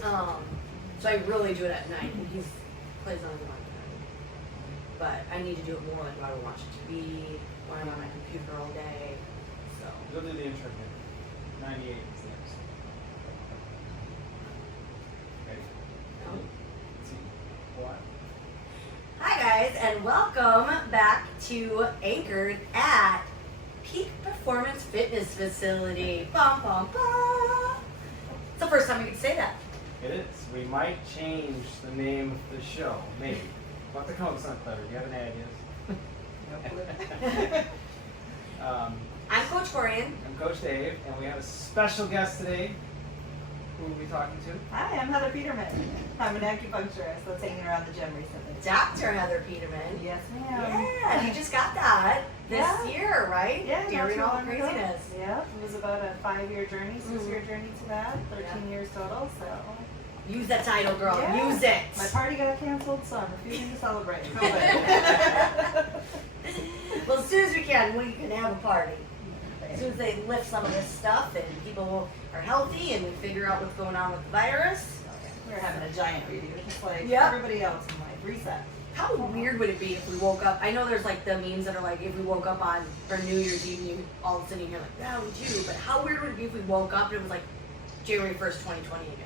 So I really do it at night, and he plays on the night. But I need to do it more like when I watch TV, when I'm on my computer all day. So You'll do the intro here. 98 is next. Okay. No. Let's see. What? Hi guys, and welcome back to Anchored at Peak Performance Fitness Facility. Bum, bum, bum. It's the first time we get to say that. It is. We might change the name of the show. Maybe. We'll have to come up with something clever. Do you have any ideas? I'm Coach Corian. I'm Coach Dave, and we have a special guest today. Who are we talking to? Hi, I'm Heather Peterman. I'm an acupuncturist that's hanging around the gym recently. Dr. Heather Peterman. Yes, ma'am. Yeah, you just got that this year, right? Yeah, during all the not too long ago. craziness. Yeah, it was about a 5-year journey, 6-year journey to that, 13 years total, so. Use that title, girl. Yeah. Use it. My party got canceled, so I'm refusing to celebrate. Well, as soon as we can have a party. As soon as they lift some of this stuff and people are healthy and we figure out what's going on with the virus. We're having a giant review, just like Yep. everybody else in life. Reset. How weird would it be if we woke up? I know there's like the memes that are like if we woke up on our New Year's Eve and you, all of a sudden you hear like, yeah, we do. But how weird would it be if we woke up and it was like January 1st, 2020 again?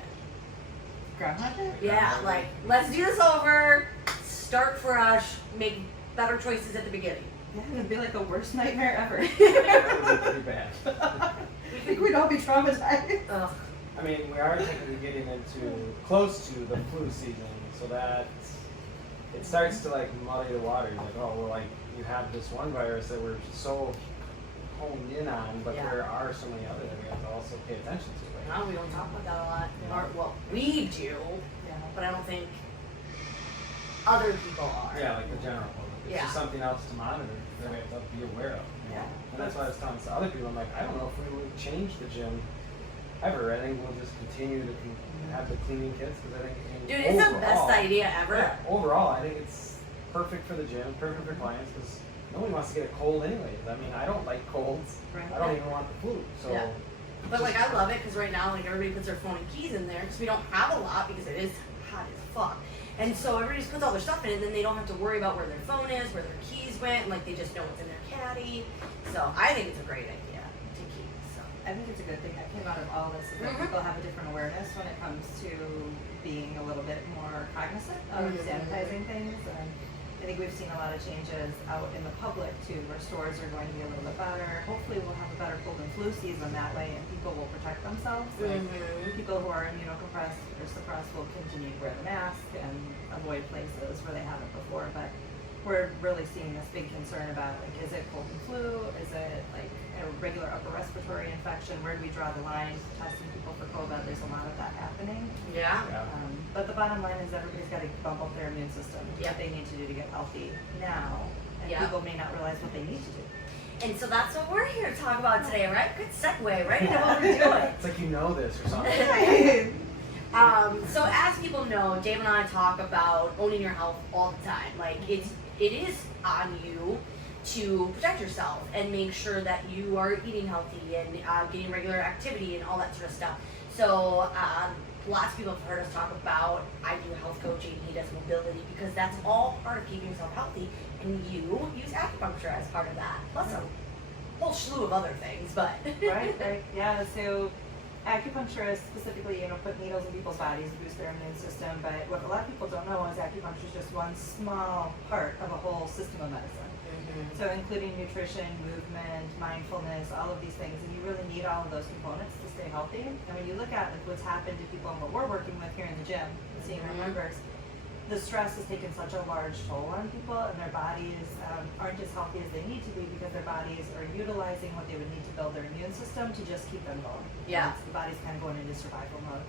Groundhog Day? Yeah, like, let's do this over, start fresh, make better choices at the beginning. Yeah, it'd be like the worst nightmare ever. That would be pretty bad. I think we'd all be traumatized. Ugh. I mean, we are technically getting into close to the flu season, so that it starts to like muddy the water. Like, oh, well, like you have this one virus that we're so honed in on, but there are so many others that we have to also pay attention to. Like, No, we don't talk about that a lot. Well, we do, but I don't think other people are. yeah, like the general public. It's just something else to monitor that we have to be aware of. Yeah. And that's why I was telling other people, I'm like, I don't know if we would change the gym ever. I think we'll just continue to have the cleaning kits because I think Dude, it's the best idea ever. Yeah, overall, I think it's perfect for the gym, perfect for clients because nobody wants to get a cold anyways. I mean, I don't like colds. Right. I don't even want the flu. So. Yeah. But like I love it because right now like everybody puts their phone and keys in there because we don't have a lot because it is hot as fuck. And so everybody just puts all their stuff in it and then they don't have to worry about where their phone is, where their keys went, and like they just know what's in their caddy. So I think it's a great idea to keep. So I think it's a good thing that came out of all this is that people have a different awareness when it comes to being a little bit more cognizant of sanitizing things. And I think we've seen a lot of changes out in the public too, where stores are going to be a little bit better. Hopefully we'll have a better cold and flu season that way and people will protect themselves. Like people who are immunocompressed or suppressed will continue to wear the mask and avoid places where they haven't before. But we're really seeing this big concern about like, is it cold and flu? Is it like a regular upper respiratory infection? Where do we draw the line? Testing people for COVID, there's a lot of that happening. yeah. But the bottom line is everybody's got to bump up their immune system. What they need to do to get healthy now. And people may not realize what they need to do. And so that's what we're here to talk about today, right? Good segue, right into what we're doing. It's like you know this or something. So as people know, Dave and I talk about owning your health all the time. Like it is on you to protect yourself and make sure that you are eating healthy and getting regular activity and all that sort of stuff. So lots of people have heard us talk about I do health coaching, he does mobility, because that's all part of keeping yourself healthy. And you use acupuncture as part of that, plus a whole slew of other things. But right. Yeah, so acupuncturists specifically, put needles in people's bodies to boost their immune system. But what a lot of people don't know is acupuncture is just one small part of a whole system of medicine. So including nutrition, movement, mindfulness, all of these things, and you really need all of those components to stay healthy. And when you look at like what's happened to people and what we're working with here in the gym and seeing our members, the stress has taken such a large toll on people, and their bodies aren't as healthy as they need to be because their bodies are utilizing what they would need to build their immune system to just keep them going. Yeah. The body's kind of going into survival mode.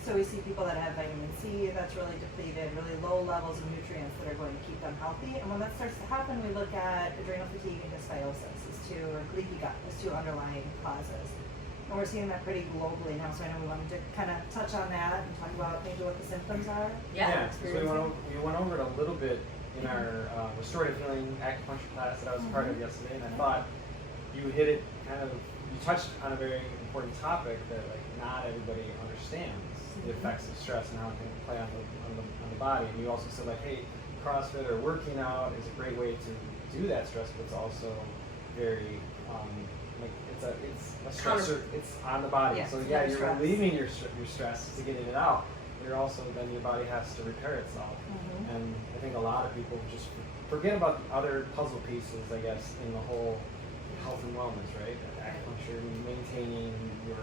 So we see people that have vitamin C that's really depleted, really low levels of nutrients that are going to keep them healthy. And when that starts to happen, we look at adrenal fatigue and dysbiosis or leaky gut as two underlying causes. And we're seeing that pretty globally now. So I know we wanted to kind of touch on that and talk about maybe what the symptoms are. Yeah. So we went over it a little bit in our restorative healing acupuncture class that I was a part of yesterday, and I thought you hit it you touched on a very important topic that like not everybody understands. the effects of stress and how it can play on the body. And you also said like, hey, CrossFit or working out is a great way to do that stress, but it's also very like it's a stressor. It's on the body. Yes, so yeah, you're stress. relieving your stress to getting it out. You're also then your body has to repair itself. And I think a lot of people just forget about the other puzzle pieces, I guess, in the whole health and wellness, right? Acupuncture, maintaining your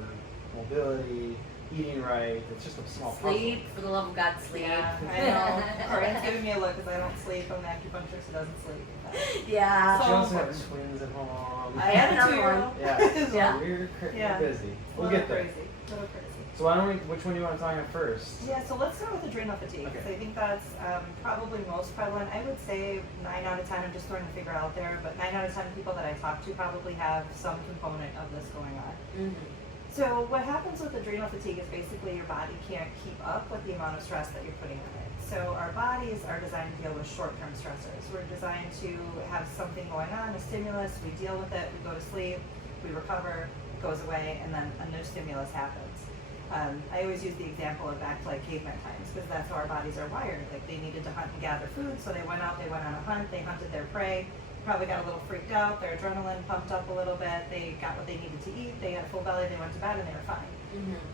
mobility, eating right. It's just a small Sleep, for the love of God, sleep. Yeah, I know. Corian's giving me a look because I don't sleep. I'm an acupuncturist who doesn't sleep. Yeah. puzzle. So She also important. has twins at home. I have another one. Yeah. Yeah. We're busy. We'll Little get there. crazy. Little crazy. So why don't we? Which one do you want to talk about first? Yeah, so let's start with adrenal fatigue. Okay. So I think that's probably most prevalent. I would say 9 out of 10, I'm just throwing a figure out there, but 9 out of 10 people that I talk to probably have some component of this going on. So what happens with adrenal fatigue is basically your body can't keep up with the amount of stress that you're putting on it. So our bodies are designed to deal with short-term stressors. We're designed to have something going on, a stimulus, we deal with it, we go to sleep, we recover, it goes away, and then a new stimulus happens. I always use the example of back to like caveman times because that's how our bodies are wired. Like they needed to hunt and gather food, so they went out, they went on a hunt, they hunted their prey, probably got a little freaked out, their adrenaline pumped up a little bit, they got what they needed to eat, they had a full belly, they went to bed and they were fine.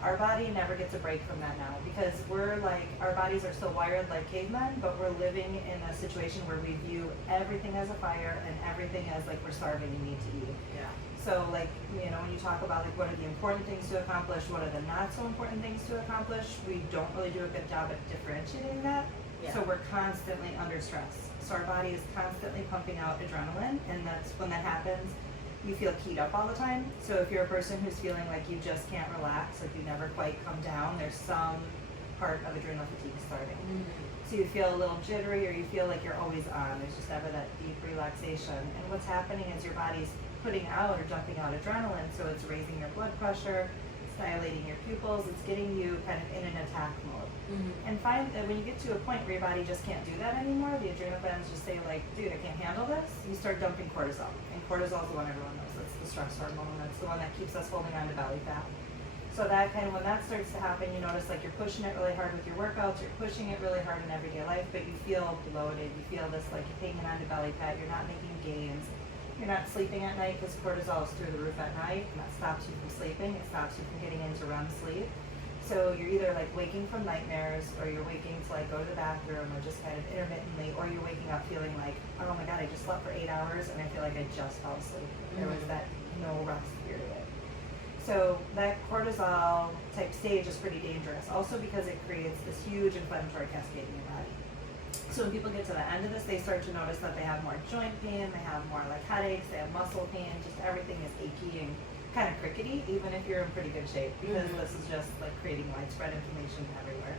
Our body never gets a break from that now because we're like, our bodies are still wired like cavemen, but we're living in a situation where we view everything as a fire and everything as like we're starving and need to eat. Yeah. So like, you know, when you talk about like what are the important things to accomplish, what are the not so important things to accomplish, we don't really do a good job at differentiating that. Yeah. So we're constantly under stress. So our body is constantly pumping out adrenaline, and that's when that happens, you feel keyed up all the time. So if you're a person who's feeling like you just can't relax, like you never quite come down, there's some part of adrenal fatigue starting. So you feel a little jittery or you feel like you're always on. There's just never that deep relaxation. And what's happening is your body's putting out or dumping out adrenaline, so it's raising your blood pressure, it's dilating your pupils, it's getting you kind of in an attack mode. And find that when you get to a point where your body just can't do that anymore, the adrenal glands just say like, dude, I can't handle this, you start dumping cortisol. And cortisol is the one everyone knows, that's the stress hormone, that's the one that keeps us holding on to belly fat. So that kind of, when that starts to happen, you notice like you're pushing it really hard with your workouts, you're pushing it really hard in everyday life, but you feel bloated, you feel this like you're hanging on to belly fat, you're not making gains, you're not sleeping at night because cortisol is through the roof at night, and that stops you from sleeping, it stops you from getting into REM sleep. So you're either like waking from nightmares, or you're waking to like go to the bathroom, or just kind of intermittently, or you're waking up feeling like, oh my god, I just slept for 8 hours and I feel like I just fell asleep. There was that no rest period. So that cortisol type stage is pretty dangerous, also because it creates this huge inflammatory cascade in your body. So when people get to the end of this, they start to notice that they have more joint pain, they have more like headaches, they have muscle pain, just everything is achy and kind of crickety, even if you're in pretty good shape, because this is just like creating widespread inflammation everywhere.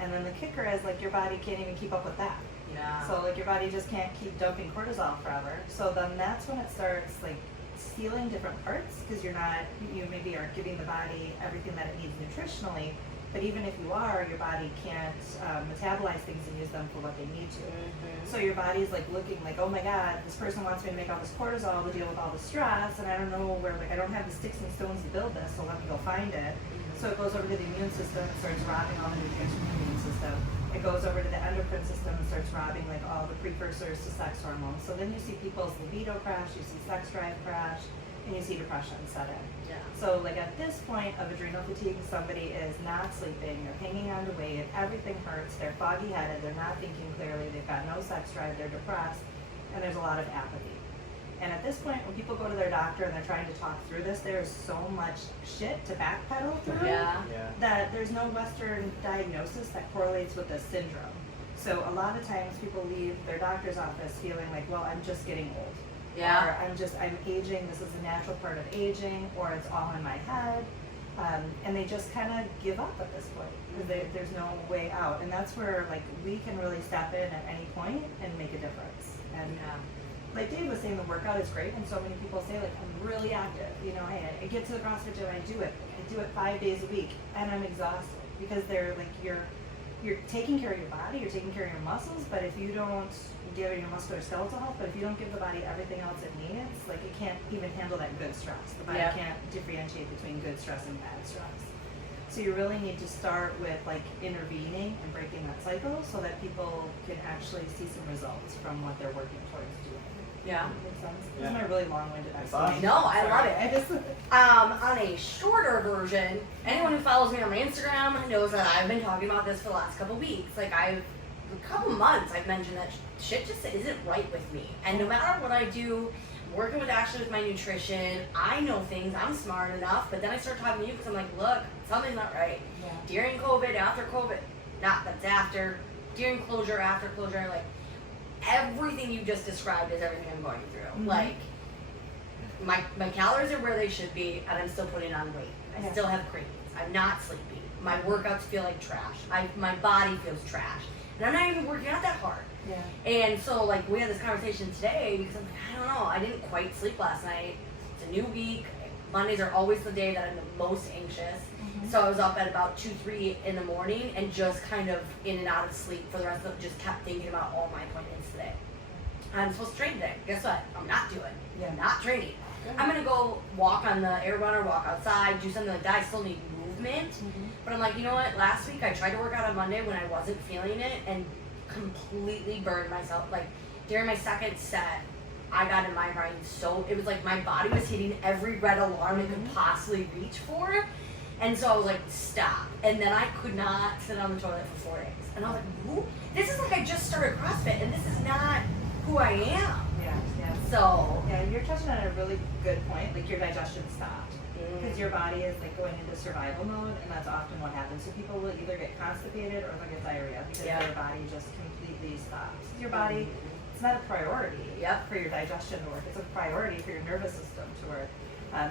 And then the kicker is like your body can't even keep up with that. Yeah. So like your body just can't keep dumping cortisol forever. So then that's when it starts like stealing different parts, because you maybe aren't giving the body everything that it needs nutritionally. But even if you are, your body can't metabolize things and use them for what they need to. So your body's like looking like, oh my god, this person wants me to make all this cortisol to deal with all the stress, and I don't know where, like I don't have the sticks and stones to build this, so let me go find it. So it goes over to the immune system and starts robbing all the nutrients from the immune system. It goes over to the endocrine system and starts robbing like all the precursors to sex hormones. So then you see people's libido crash, you see sex drive crash, and you see depression set in. Yeah. So like at this point of adrenal fatigue, somebody is not sleeping, they're hanging on to weight, everything hurts, they're foggy headed, they're not thinking clearly, they've got no sex drive, they're depressed, and there's a lot of apathy. And at this point, when people go to their doctor and they're trying to talk through this, there's so much shit to backpedal through that there's no Western diagnosis that correlates with this syndrome. So a lot of times people leave their doctor's office feeling like, well, I'm just getting old. Yeah. Or I'm aging, this is a natural part of aging, or it's all in my head. And they just kind of give up at this point because there's no way out. And that's where like we can really step in at any point and make a difference. And like Dave was saying, the workout is great, and so many people say like, I'm really active, you know, hey, I get to the CrossFit gym, I do it 5 days a week, and I'm exhausted because they're like, you're taking care of your body, you're taking care of your muscles, but if you don't give your muscular skeletal health, but if you don't give the body everything else it needs, like it can't even handle that good stress. The body can't differentiate between good stress and bad stress. So you really need to start with like intervening and breaking that cycle so that people can actually see some results from what they're working towards doing. Yeah. Makes sense? Yeah. This is my really long-winded That's explanation. awesome. No, I love Sorry. it. I just On a shorter version, anyone who follows me on my Instagram knows that I've been talking about this for the last couple weeks. Like a couple months, I've mentioned that shit just isn't right with me. And no matter what I do, working with Ashley with my nutrition, I know things, I'm smart enough, but then I start talking to you because I'm like, look, something's not right. Yeah. During COVID, after COVID, that's after, during closure, after closure, like, everything you just described is everything I'm going through. Mhm. Like, my calories are where they should be, and I'm still putting on weight. I Yeah. still have cravings. I'm not sleepy. My workouts feel like trash. My body feels trash. And I'm not even working out that hard. Yeah. And so, like, we had this conversation today because I'm like, I don't know, I didn't quite sleep last night. It's a new week. Mondays are always the day that I'm the most anxious. Mhm. So I was up at about 2, 3 in the morning and just kind of in and out of sleep for the rest of just kept thinking about all my appointments today. I'm supposed to train today. Guess what? I'm not doing. Yeah. I'm not training. I'm gonna go walk on the air runner, walk outside, do something like that. I still need movement. Mhm. But I'm like, you know what? Last week I tried to work out on Monday when I wasn't feeling it and completely burned myself. Like during my second set, I got in my brain it was like my body was hitting every red alarm it could possibly reach for. And so I was like, stop. And then I could not sit on the toilet for 4 days. And I was like, who? This is like I just started CrossFit and this is not who I am. Yeah. Yeah. So, Yeah, you're touching on a really good point. Like your digestion stopped because your body is like going into survival mode, and that's often what happens. So people will either get constipated or they'll get diarrhea because their body just completely stops. Your body, it's not a priority for your digestion to work. It's a priority for your nervous system to work.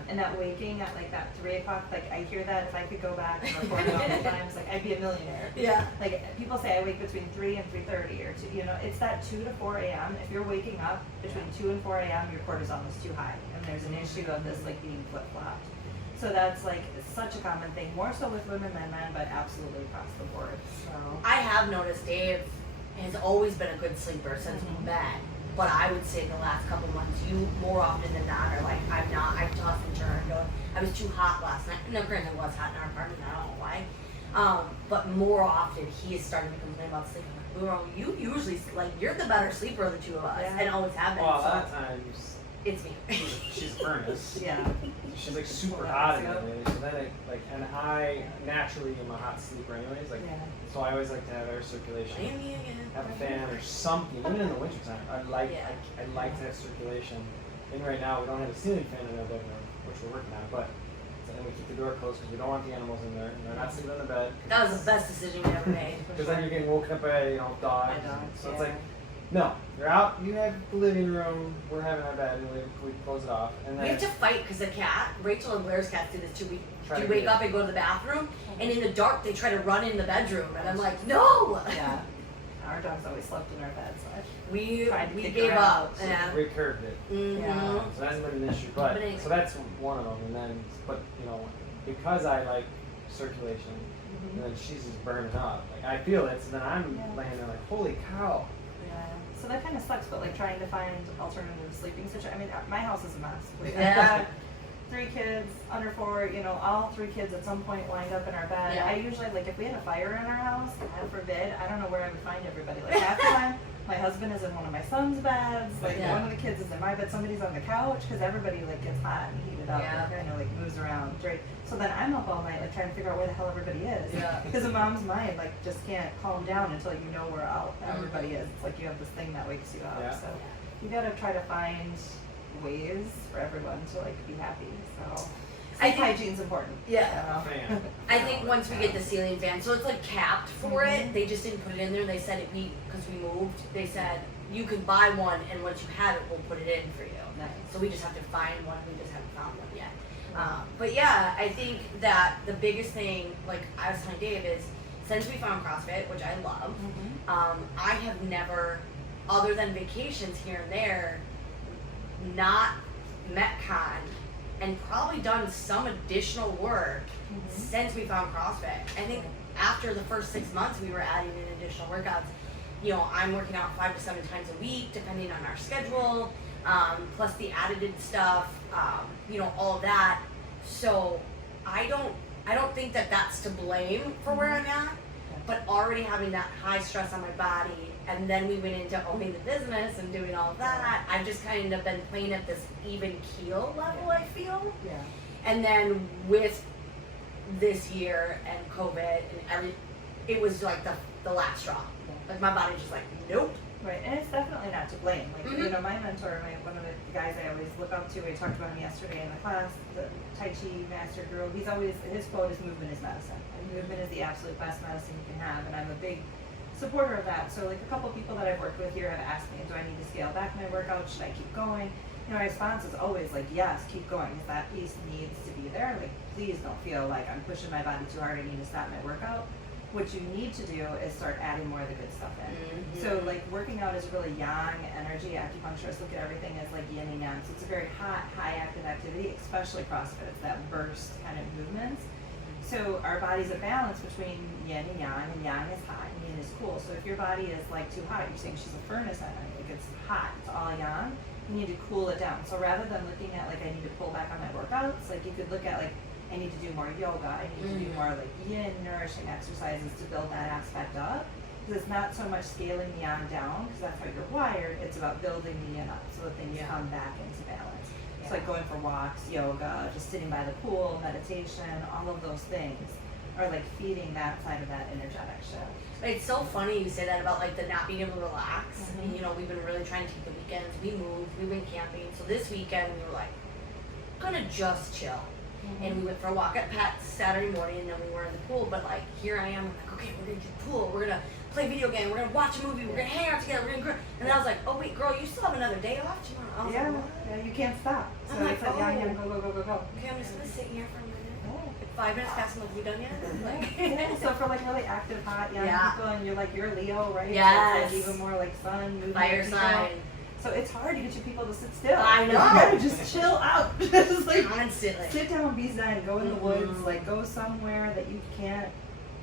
And that waking at like that 3 o'clock, like I hear that if I could go back and record it all the times, like I'd be a millionaire. Yeah. Like people say I wake between 3 and 3:30 or 2, it's that 2 to 4 a.m. If you're waking up between 2 and 4 a.m., your cortisol is too high. And there's an issue of this like being flip-flopped. So that's like such a common thing, more so with women than men, but absolutely across the board. So I have noticed Dave has always been a good sleeper since we met. But I would say the last couple months, you more often than not are like, I'm not, I toss and turn, going, I was too hot last night. No, granted it was hot in our apartment, I don't know why. But more often he is starting to complain about sleep. I'm like, well, you usually, like, you're the better sleeper of the two of us, and always have been. Well, a so lot of times it's me. she's a furnace. yeah. She's like super hot in it. So then and I naturally am a hot sleeper anyways. Like, so I always like to have air circulation. Have a fan or something, even in the wintertime. I like to have circulation. And right now we don't have a ceiling fan in our bedroom, which we're working on, but and we keep the door closed because we don't want the animals in there. And they're not sleeping on the bed. That was the best decision we ever made. Because then you're getting woken up by dogs. By dogs, So it's like, no, you're out. You have the living room. We're having our bed, and we close it off. And then We have to fight because the cat, Rachel and Blair's cats do this too. Try We to wake get- up and go to the bathroom, and in the dark they try to run in the bedroom, and I'm like, no. Yeah. Our dogs always slept in our beds. So We Tried to kick gave her up. out, so Yeah. we curved it. Mhm. So that's been an issue. But But anyway. so that's one of them. And then, but because I like circulation, and then she's just burning up. Like I feel it. So then I'm laying there like, holy cow. Yeah. So that kind of sucks, but like trying to find alternative sleeping situations. I mean, my house is a mess. Yeah. 3 kids, under 4, all 3 kids at some point wind up in our bed. Yeah. I usually, like, if we had a fire in our house, God forbid, I don't know where I would find everybody. Like, half the time, my husband is in one of my son's beds, like, one of the kids is in my bed, somebody's on the couch, because everybody, like, gets hot and heated up and kind of, like, moves around. Right? So then I'm up all night, like, trying to figure out where the hell everybody is. Yeah. Because a mom's mind, like, just can't calm down until you know where everybody is. It's like you have this thing that wakes you up. Yeah. So you gotta try to find ways for everyone to, like, be happy. So I sleep think- hygiene's important. Yeah. Fan. I think once we get the ceiling fan, so it's like capped for it. They just didn't put it in there. They said because we moved. They said you can buy one, and once you have it, we'll put it in for you. Nice. So we just have to find one. We just haven't found one yet. But yeah, I think that the biggest thing, like I was telling Dave, is since we found CrossFit, which I love, I have never, other than vacations here and there, not Metcon and probably done some additional work since we found CrossFit. I think after the first 6 months we were adding in additional workouts. I'm working out 5 to 7 times a week depending on our schedule, plus the added stuff, all of that. So I don't I don't think that that's to blame for where I'm at, but already having that high stress on my body, and then we went into owning the business and doing all of that, I've just kind of been playing at this even keel level, I feel. Yeah. And then with this year and COVID and it was like the last straw. Like my body's just like, nope. Right, and it's definitely not to blame. Like, you know, my mentor, one of the guys I always look up to, I talked about him yesterday in the class, the Tai Chi master guru, his quote is movement is medicine. Like, movement is the absolute best medicine you can have, and I'm a big supporter of that. So like a couple people that I've worked with here have asked me, do I need to scale back my workout? Should I keep going? You know, my response is always like, yes, keep going, because that piece needs to be there. Like, please don't feel like I'm pushing my body too hard, I need to stop my workout. What you need to do is start adding more of the good stuff in. So like working out is really yang energy. Acupuncturists look at everything as like yin and yang. So it's a very hot, high active activity, especially CrossFit. It's that burst kind of movements. So our body's a balance between yin and yang is hot and yin is cool. So if your body is like too hot, you're saying she's a furnace energy, like it's hot, it's all yang, you need to cool it down. So rather than looking at like I need to pull back on my workouts, like you could look at like I need to do more yoga, I need to do more like yin nourishing exercises to build that aspect up. Because it's not so much scaling the yang down, because that's how you're wired, it's about building the yin up so that things come back into balance. It's like going for walks, yoga, just sitting by the pool, meditation, all of those things are like feeding that side of that energetic shift. It's so funny you say that about like the not being able to relax. And you know, we've been really trying to keep the weekends. We moved, we went camping. So this weekend we were like, gonna just chill. And we went for a walk at Pat's Saturday morning, and then we were in the pool. But like, here I am, I'm like, okay, we're gonna do the pool, we're gonna play video game, we're gonna watch a movie, we're gonna hang out together, we're gonna grill. And then I was like, oh wait, girl, you still have another day off tomorrow. I was like, what? Yeah, you can't stop. So I'm like, it's like yang, go. Okay, I'm just gonna sit here for a minute. Like 5 minutes past, I'm like, we done yet? Like, So for like really active, hot young people, and you're Leo, right? Yes. So it's like even more like sun, moving Fire people. sign. So it's hard to get your people to sit still. I know. You gotta just chill out. Just like Constantly. sit down, be zen, go in the woods, like go somewhere that you can't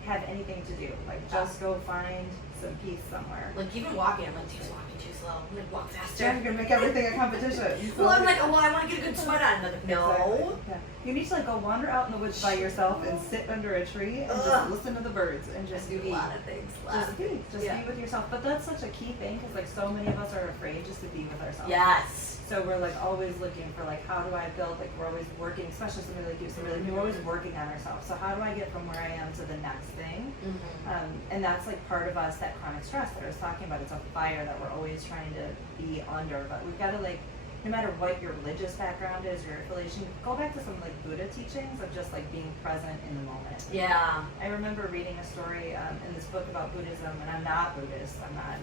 have anything to do. Like just go find some peace somewhere. Like even walking, I'm like, she's walking too slow. I'm like, walk faster. Yeah, you're gonna make everything a competition. Well, I'm like, oh, well, I want to get a good sweat on. I'm like, no. Exactly. Yeah. You need to like go wander out in the woods by yourself and sit under a tree and just listen to the birds and just do a lot of things. Just be with yourself. But that's such a key thing because like so many of us are afraid just to be with ourselves. Yes. So we're like always looking for like how do I build, like we're always working, especially somebody like you, somebody like me, we're always working on ourselves. So how do I get from where I am to the next thing? And that's like part of us, that chronic stress that I was talking about. It's a fire that we're always trying to be under, but we've got to like, no matter what your religious background is, your affiliation, go back to some like Buddha teachings of just like being present in the moment. Yeah. I remember reading a story in this book about Buddhism, and I'm not Buddhist. I'm not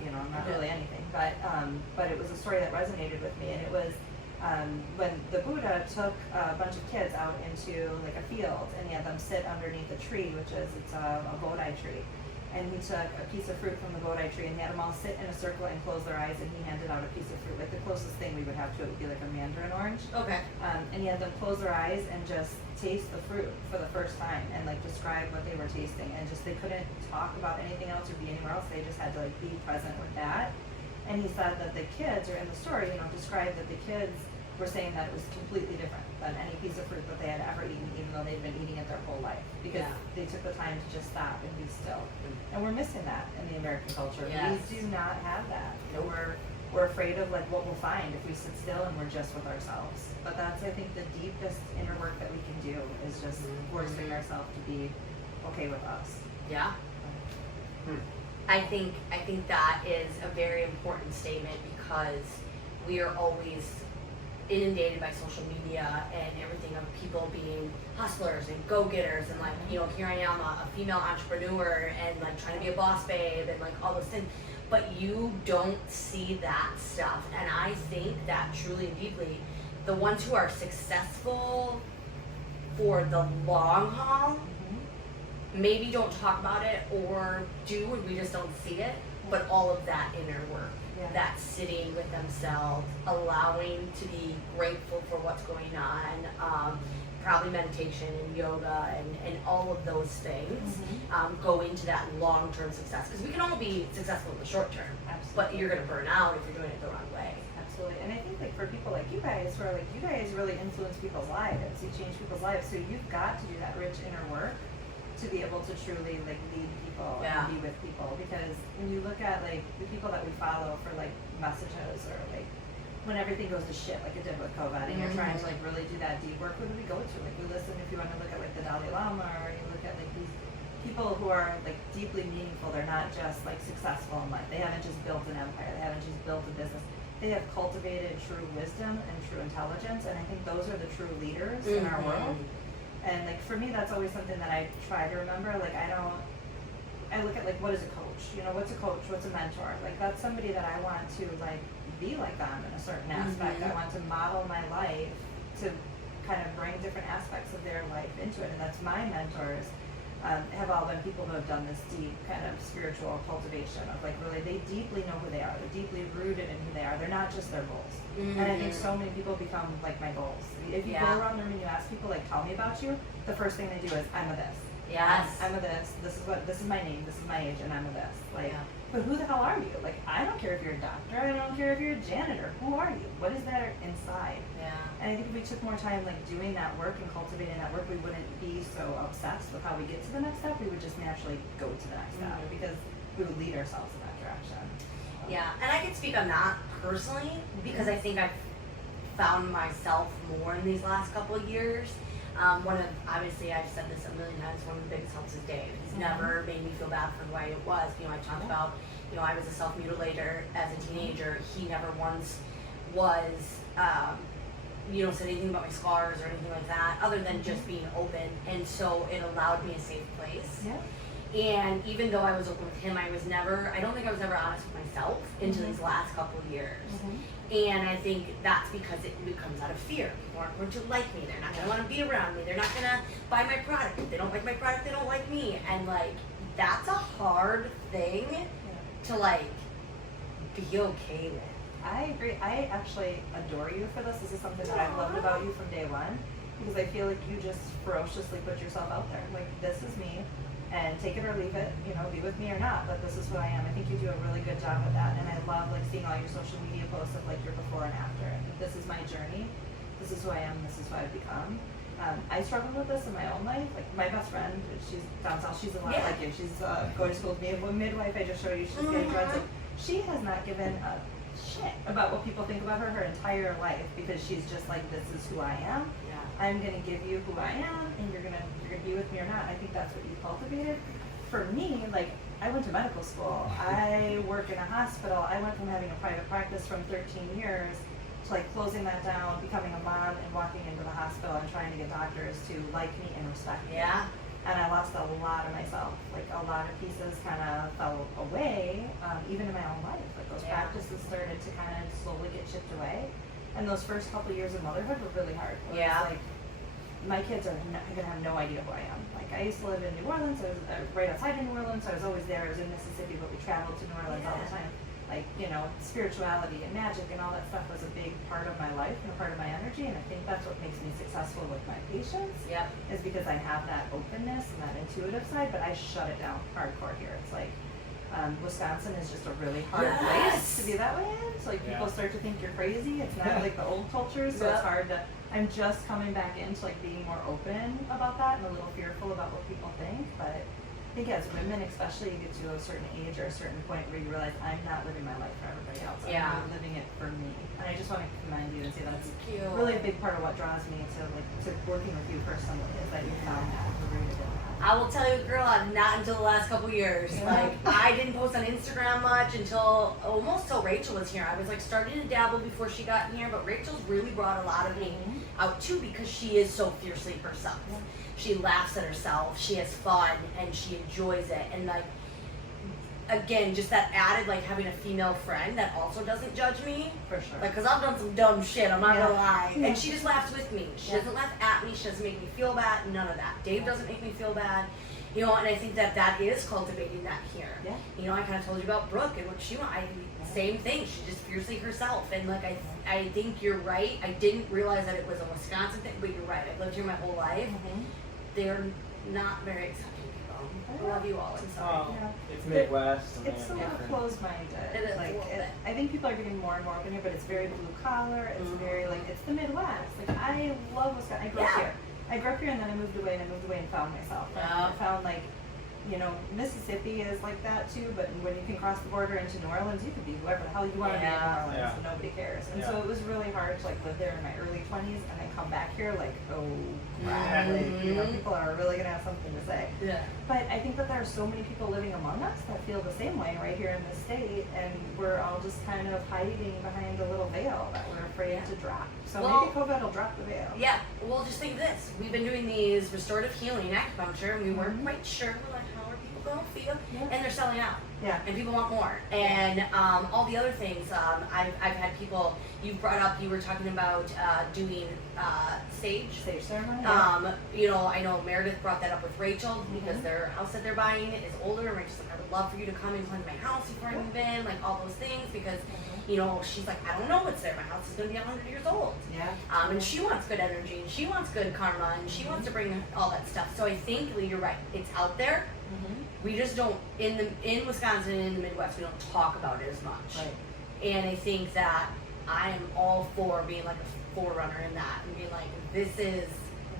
really anything, but it was a story that resonated with me, and it was when the Buddha took a bunch of kids out into like a field, and he had them sit underneath a tree, it's a bodhi tree. And he took a piece of fruit from the bodhi tree and he had them all sit in a circle and close their eyes, and he handed out a piece of fruit. Like the closest thing we would have to it would be like a mandarin orange. Okay. And he had them close their eyes and just taste the fruit for the first time and like describe what they were tasting, and just they couldn't talk about anything else or be anywhere else. They just had to like be present with that. And he said that the kids, or in the story, described that the kids were saying that it was completely different than any piece of fruit that they had ever eaten, even though they'd been eating it their whole life, because they took the time to just stop and be still. And we're missing that in the American culture. Yes. We do not have that. We're afraid of like what we'll find if we sit still and we're just with ourselves. But that's, I think, the deepest inner work that we can do is just forcing ourselves to be okay with us. Yeah. I think that is a very important statement, because we are always inundated by social media and everything of people being hustlers and go-getters, and like, here I am, a female entrepreneur, and like trying to be a boss babe and like all those things, but you don't see that stuff. And I think that truly and deeply, the ones who are successful for the long haul maybe don't talk about it, or do, and we just don't see it, but all of that inner work, that sitting with themselves, allowing to be grateful for what's going on, probably meditation and yoga and all of those things go into that long-term success, because we can all be successful in the short term. Absolutely. But you're going to burn out if you're doing it the wrong way. absolutely. And I think like for people like you guys, who are like, you guys really influence people's lives, you change people's lives, so you've got to do that rich inner work to be able to truly like lead people and be with people. Because when you look at like the people that we follow for like messages, or like when everything goes to shit like it did with COVID, and you're trying to like really do that deep work, who do we go to? Like we listen, if you want to look at like the Dalai Lama, or you look at like these people who are like deeply meaningful. They're not just like successful in life. They haven't just built an empire. They haven't just built a business. They have cultivated true wisdom and true intelligence, and I think those are the true leaders in our world. And like for me, that's always something that I try to remember. Like I look at like, what is a coach? You know, what's a coach? What's a mentor? Like that's somebody that I want to like be like them in a certain aspect. I want to model my life to kind of bring different aspects of their life into it, and that's my mentors. Have all been people who have done this deep kind of spiritual cultivation of like really, they deeply know who they are. They're deeply rooted in who they are. They're not just their goals. And I think so many people become like my goals. If you go around the room and you ask people like, tell me about you, the first thing they do is, I'm a this. Yes. I'm a this. This is my name. This is my age, and I'm a this. Like, but who the hell are you? Like, I don't care if you're a doctor. I don't care if you're a janitor. Who are you? What is that inside? Yeah. And I think if we took more time like doing that work and cultivating that work, we wouldn't be so obsessed with how we get to the next step. We would just naturally go to the next step because we would lead ourselves in that direction. Yeah, and I can speak on that personally because I think I've found myself more in these last couple of years. Obviously I've said this a million times, one of the biggest helps is Dave. He's never made me feel bad for the way it was. You know, I talked about, you know, I was a self-mutilator as a teenager. He never once was, you know, said anything about my scars or anything like that, other than just being open. And so it allowed me a safe place. Yeah. And even though I was open with him, I don't think I was ever honest with myself until these last couple of years. And I think that's because it comes out of fear. People aren't going to like me. They're not going to want to be around me. They're not going to buy my product. If they don't like my product, they don't like me. And like, that's a hard thing to like be okay with. I agree. I actually adore you for this. This is something that I've loved about you from day one, because I feel like you just ferociously put yourself out there. Like, this is me, and take it or leave it, you know, be with me or not, but this is who I am. I think you do a really good job at that, and I love like seeing all your social media posts of like your before and after. And this is my journey. This is who I am. This is who I've become. I struggled with this in my own life. Like my best friend, she's down south. She's a lot like you. She's going to school with me. A midwife. I just showed you. She's getting drugs. Like, she has not given a shit about what people think about her entire life, because she's just like, this is who I am. I'm gonna give you who I am, and you're gonna be with me or not. I think that's what you cultivated. For me, like, I went to medical school. I work in a hospital. I went from having a private practice from 13 years to like closing that down, becoming a mom, and walking into the hospital and trying to get doctors to like me and respect me. And I lost a lot of myself. Like, a lot of pieces kind of fell away, even in my own life. Like, those practices started to kind of slowly get chipped away. And those first couple years of motherhood were really hard. Like, my kids are gonna have no idea who I am. Like, I used to live in New Orleans. I was right outside of New Orleans, so I was always there. I was in Mississippi, but we traveled to New Orleans all the time. Like, you know, spirituality and magic and all that stuff was a big part of my life and a part of my energy. And I think that's what makes me successful with my patients. Is because I have that openness and that intuitive side, but I shut it down hardcore here. It's like, Wisconsin is just a really hard place to be that way in. So like, people start to think you're crazy. It's not like the old culture, so it's hard to. I'm just coming back into like being more open about that and a little fearful about what people think. But I think as women, especially, you get to a certain age or a certain point where you realize, I'm not living my life for everybody else. I'm living it for me. And I just want to commend you and say that's really a big part of what draws me to working with you personally, is that you found that rooted in that. I will tell you, girl, not until the last couple years. Like, I didn't post on Instagram much almost till Rachel was here. I was like starting to dabble before she got here, but Rachel's really brought a lot of me out too, because she is so fiercely herself. She laughs at herself, she has fun, and she enjoys it. And like, again, just that added, like, having a female friend that also doesn't judge me. For sure. Like, because I've done some dumb shit, I'm not gonna lie. And she just laughs with me. She doesn't laugh at me, she doesn't make me feel bad, none of that. Dave doesn't make me feel bad. You know, and I think that is cultivating that here. You know, I kind of told you about Brooke and what she wanted. Same thing, she's just fiercely herself. And like, I think you're right. I didn't realize that it was a Wisconsin thing, but you're right. I've lived here my whole life. They're not very accepting people. I love you all, I'm sorry. It's Midwest. And It's a little different. closed-minded. It is a Like, little bit. I think people are getting more and more open here, but it's very blue collar. It's very like it's the Midwest. Like I love Wisconsin. I grew up here. I grew up here, and then I moved away, and found myself. And I found like, you know, Mississippi is like that too. But when you can cross the border into New Orleans, you can be whoever the hell you want to be in New Orleans, Yeah. and nobody cares. And so it was really hard to like live there in my early 20s, and then come back here like, oh crap, like, you know, people are really gonna have something to say. Yeah. But I think that there are so many people living among us that feel the same way right here in the state, and we're all just kind of hiding behind a little veil that we're afraid to drop. So Well, maybe COVID will drop the veil. Yeah, well, just think of this. We've been doing these restorative healing acupuncture, and we weren't quite sure, we're like, how are people going to feel? Yeah. And they're selling out. Yeah. And people want more. And all the other things, I've had people, you brought up, you were talking about doing sage. Sage ceremony. You know, I know Meredith brought that up with Rachel because their house that they're buying is older, and Rachel's like, I would love for you to come and cleanse my house before I move in, like all those things, because, you know, she's like, I don't know what's there. My house is going to be 100 years old. Yeah. And she wants good energy, and she wants good karma, and she wants to bring all that stuff. So I think you're right. It's out there. We just don't in Wisconsin and in the Midwest. We don't talk about it as much. Right. And I think that I am all for being like a forerunner in that and being like, this is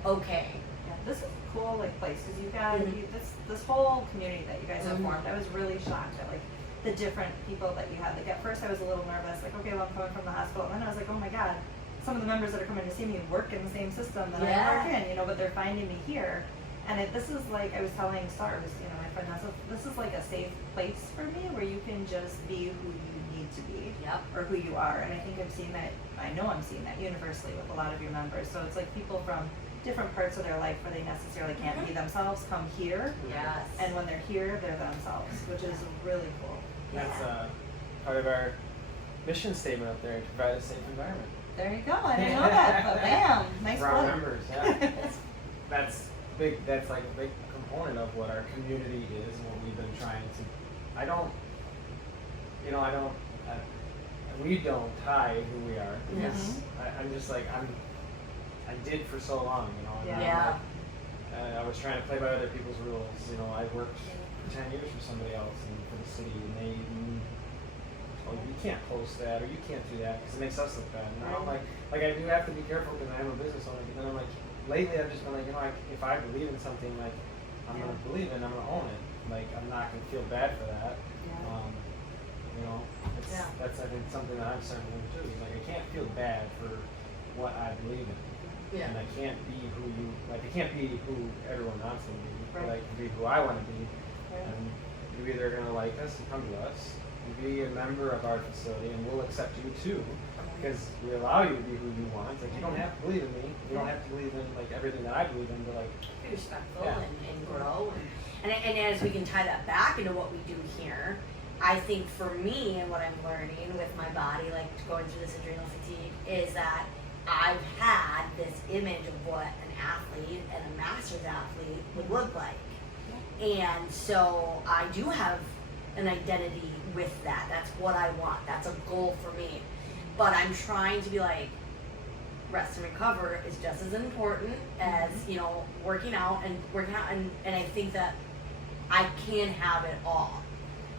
okay. Yeah. This is a cool like place because you got this whole community that you guys have formed. I was really shocked at like the different people that you had. Like at first I was a little nervous, like okay, well I'm coming from the hospital, and then I was like, oh my god, some of the members that are coming to see me work in the same system that I work in, you know, but they're finding me here. And this is like, I was telling Stars, you know, my friend, this is like a safe place for me where you can just be who you need to be. Yep. Or who you are. And I think I'm seeing that, I know I'm seeing that universally with a lot of your members. So it's like people from different parts of their life where they necessarily can't be themselves come here. Yes. And when they're here, they're themselves, which is really cool. That's part of our mission statement up there, to provide a safe environment. There you go. I didn't know that, but bam. Nice For our plug. members, yeah. That's big. That's like a big component of what our community is and what we've been trying to. We don't hide who we are because I'm just like I did for so long, you know. And I was trying to play by other people's rules. You know, I worked for 10 years for somebody else and for the city, and they, oh, you can't post that or you can't do that because it makes us look bad. And I'm like I do have to be careful because I am a business owner. But then I'm like, lately I've just been like, you know, if I believe in something, like I'm gonna believe it, and I'm gonna own it. Like I'm not gonna feel bad for that. You know, that's I think something that I'm starting to learn too. Is like I can't feel bad for what I believe in. Yeah. And I can't be I can't be who everyone wants me to be, but I can be who I want to be. And you're either going to like us and come to us, and be a member of our facility, and we'll accept you too, because we allow you to be who you want. Like you don't have to believe in me, you don't have to believe in like everything that I believe in, but like Be respectful and grow. And as we can tie that back into what we do here, I think for me and what I'm learning with my body, like going through this adrenal fatigue, is that I've had this image of what an athlete and a master's athlete would look like. And so I do have an identity with that. That's what I want. That's a goal for me. But I'm trying to be like, rest and recover is just as important as, you know, working out. And I think that I can have it all.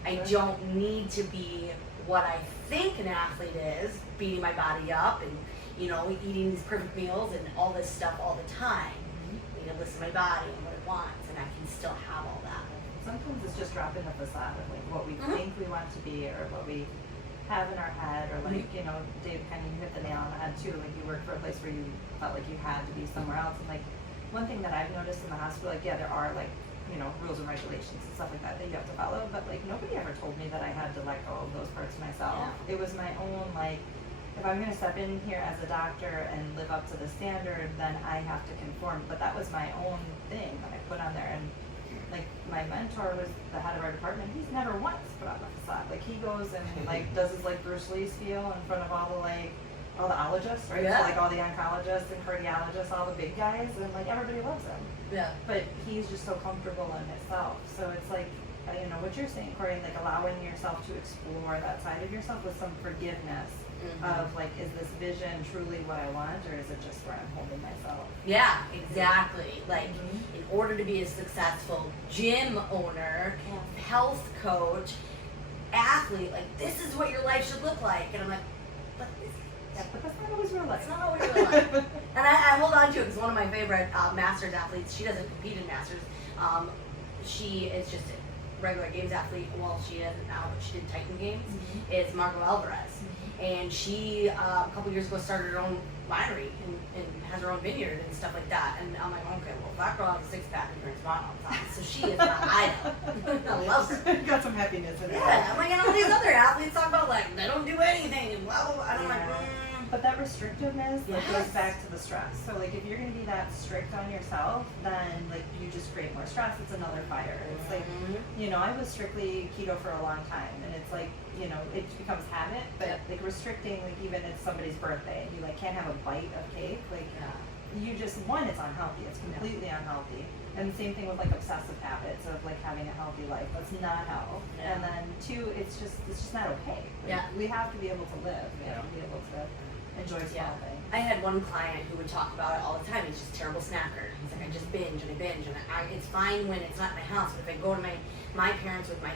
I don't need to be what I think an athlete is, beating my body up and, you know, eating these perfect meals and all this stuff all the time. I need to listen to my body and what it wants, and I can still have all that. Sometimes it's just dropping the facade of like what we think we want to be or what we have in our head, or like, you know, Dave, kind of hit the nail on the head too. Like you worked for a place where you felt like you had to be somewhere else. And like one thing that I've noticed in the hospital, like there are like, you know, rules and regulations and stuff like that you have to follow, but like nobody ever told me that I had to let go of those parts of myself. It was my own, like, if I'm going to step in here as a doctor and live up to the standard, then I have to conform. But that was my own thing that I put on there. And like my mentor was the head of our department. He's never once put on the facade. Like he goes and like does his like Bruce Lee spiel in front of all the ologists, right? So, like all the oncologists and cardiologists, all the big guys, and like everybody loves him. Yeah. But he's just so comfortable in himself. So it's like, you know, what you're saying, Corian, like allowing yourself to explore that side of yourself with some forgiveness of like, is this vision truly what I want, or is it just where I'm holding myself? Yeah, exactly. Like, in order to be a successful gym owner, health coach, athlete, like, this is what your life should look like. And I'm like, but that's not always real life. it's not always real life. And I hold on to it because one of my favorite Masters athletes, she doesn't compete in Masters. She is just a regular games athlete. Well, she isn't now, but she did Titan Games. Is Marco Alvarez. And she, a couple years ago, started her own winery and has her own vineyard and stuff like that. And I'm like, okay, well, that girl has a six-pack and drinks wine all the time. So she is not idle. I love her. Got some happiness in there. Yeah, I'm like, and all these other athletes talk about, like, they don't do anything and blah, blah, blah. And I'm like, But that restrictiveness like, Yes. goes back to the stress. So like if you're gonna be that strict on yourself, then like you just create more stress. It's another fire. It's like, you know, I was strictly keto for a long time, and it's like, you know, it becomes habit. But like restricting, like even if it's somebody's birthday, and you like can't have a bite of cake, like you just it's unhealthy. It's completely unhealthy. And the same thing with like obsessive habits of like having a healthy life. That's not health. Yeah. And then two, it's just not okay. Like, we have to be able to live. We have to be able to enjoy small things. I had one client who would talk about it all the time. He's just a terrible snacker. He's like, I just binge and I binge, and it's fine when it's not in my house, but if I go to my parents with my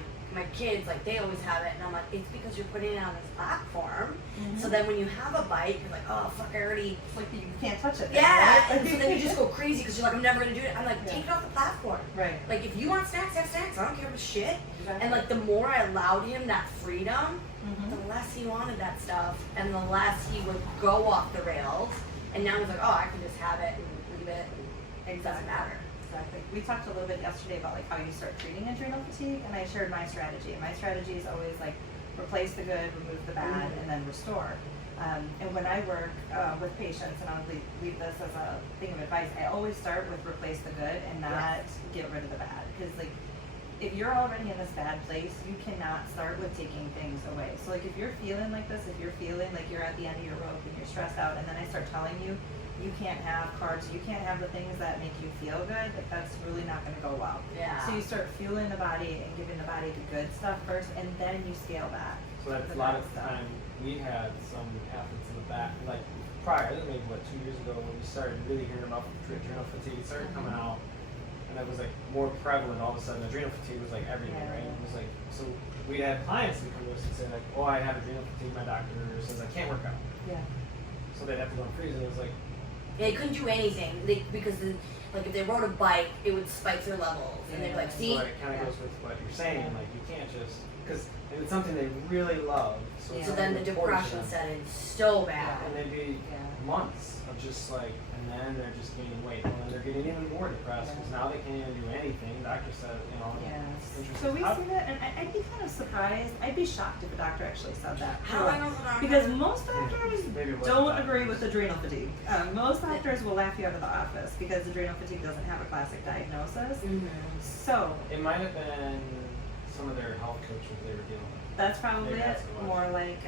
kids, like they always have it, and I'm like, it's because you're putting it on this platform. So then when you have a bite, you're like, oh fuck, I already. It's like you can't touch it. Yeah, Right? and so then you just go crazy because you're like, I'm never gonna do it. I'm like, take it off the platform. Right. Like if you want snacks, have snacks. I don't care about shit. Exactly. And like the more I allowed him that freedom, the less he wanted that stuff, and the less he would go off the rails. And now he's like, oh, I can just have it and leave it, and it doesn't matter. Exactly. We talked a little bit yesterday about like how you start treating adrenal fatigue, and I shared my strategy. My strategy is always like replace the good, remove the bad, and then restore. And when I work with patients, and I'll leave this as a thing of advice, I always start with replace the good and not get rid of the bad. Because like if you're already in this bad place, you cannot start with taking things away. So like if you're feeling like this, if you're feeling like you're at the end of your rope and you're stressed out, and then I start telling you, you can't have carbs, you can't have the things that make you feel good, like that's really not going to go well. Yeah. So you start fueling the body and giving the body the good stuff first, and then you scale back. So that's a lot of time. We had some athletes in the back, like prior, maybe 2 years ago, when we started really hearing about adrenal fatigue, it started coming out, and that was like more prevalent. All of a sudden, adrenal fatigue was like everything, right? It was like, so we had clients that come to us and say like, oh, I have adrenal fatigue. My doctor says I can't work out. Yeah. So they'd have to go on freeze, and it was like, They couldn't do anything because like if they rode a bike, it would spike their levels, and they'd be like, see. so it kind of goes with what you're saying. Like you can't just because it's something they really love. So, So then the depression set in so bad. and they'd be months of just like, and then they're just gaining weight, and then they're getting even more depressed because now they can't even do anything. Doctor said, you know. Yes. Interesting. So we see that, and I'd be kind of surprised. I'd be shocked if a doctor actually said that. How I know the doctor? Because most doctors Maybe it wasn't don't doctors. agree with adrenal fatigue. Most doctors will laugh you out of the office because adrenal fatigue doesn't have a classic diagnosis. So It might have been some of their health coaches they were dealing with. that's probably Maybe it. that's what it was. More like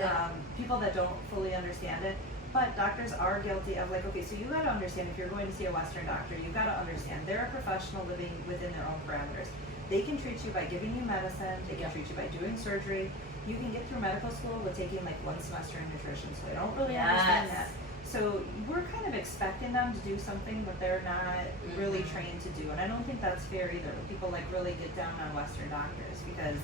people that don't fully understand it. But doctors are guilty of like, okay, so you got to understand if you're going to see a Western doctor, you got to understand they're a professional living within their own parameters. They can treat you by giving you medicine. They can treat you by doing surgery. You can get through medical school with taking like 1 semester in nutrition. So they don't really understand that. So we're kind of expecting them to do something that they're not really trained to do. And I don't think that's fair either. People like really get down on Western doctors because